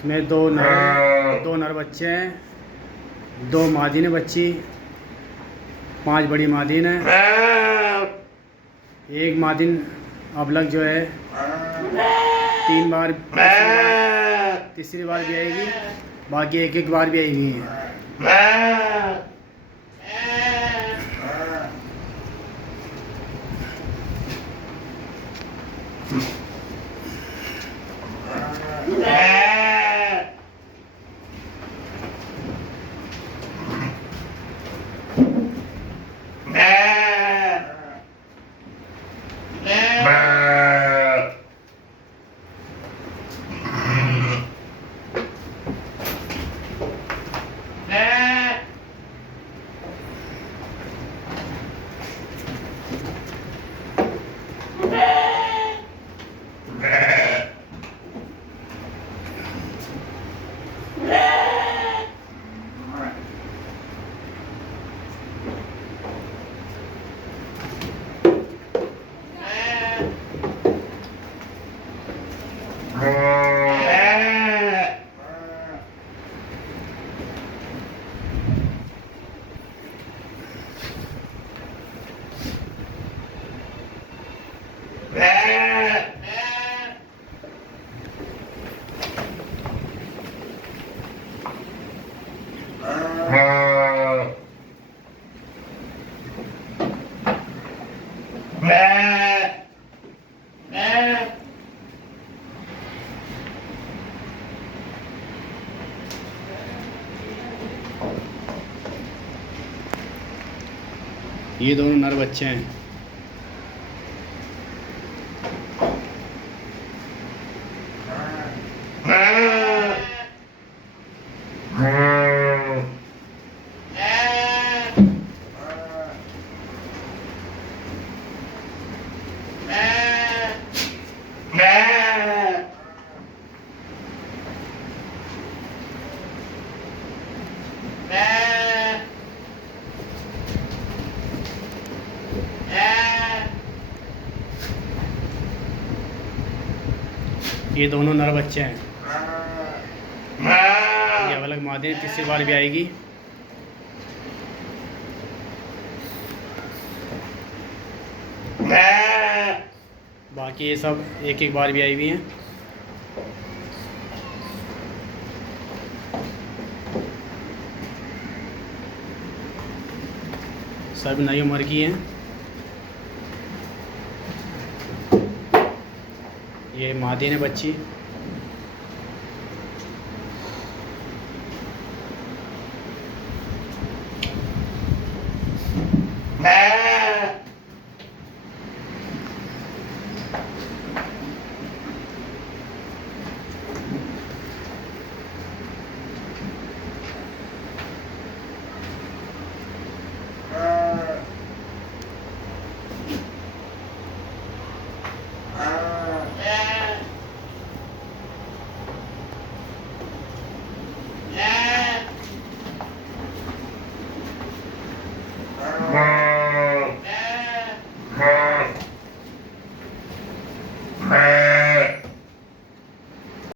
इसमें दो नर बच्चे हैं, 2 मादीन बच्ची, 5 बड़ी मादीन है। एक मादीन अबलग जो है 3 बार, तीसरी बार भी आएगी, बाकी एक बार भी आएगी। ये दोनों नर बच्चे हैं। ये दोनों नर बच्चे हैं। ये अलग मादे तीसरी बार भी आएगी। बाकी ये सब एक बार भी आई हुई हैं। सब नई उम्र की हैं। ये मादी ने बच्ची।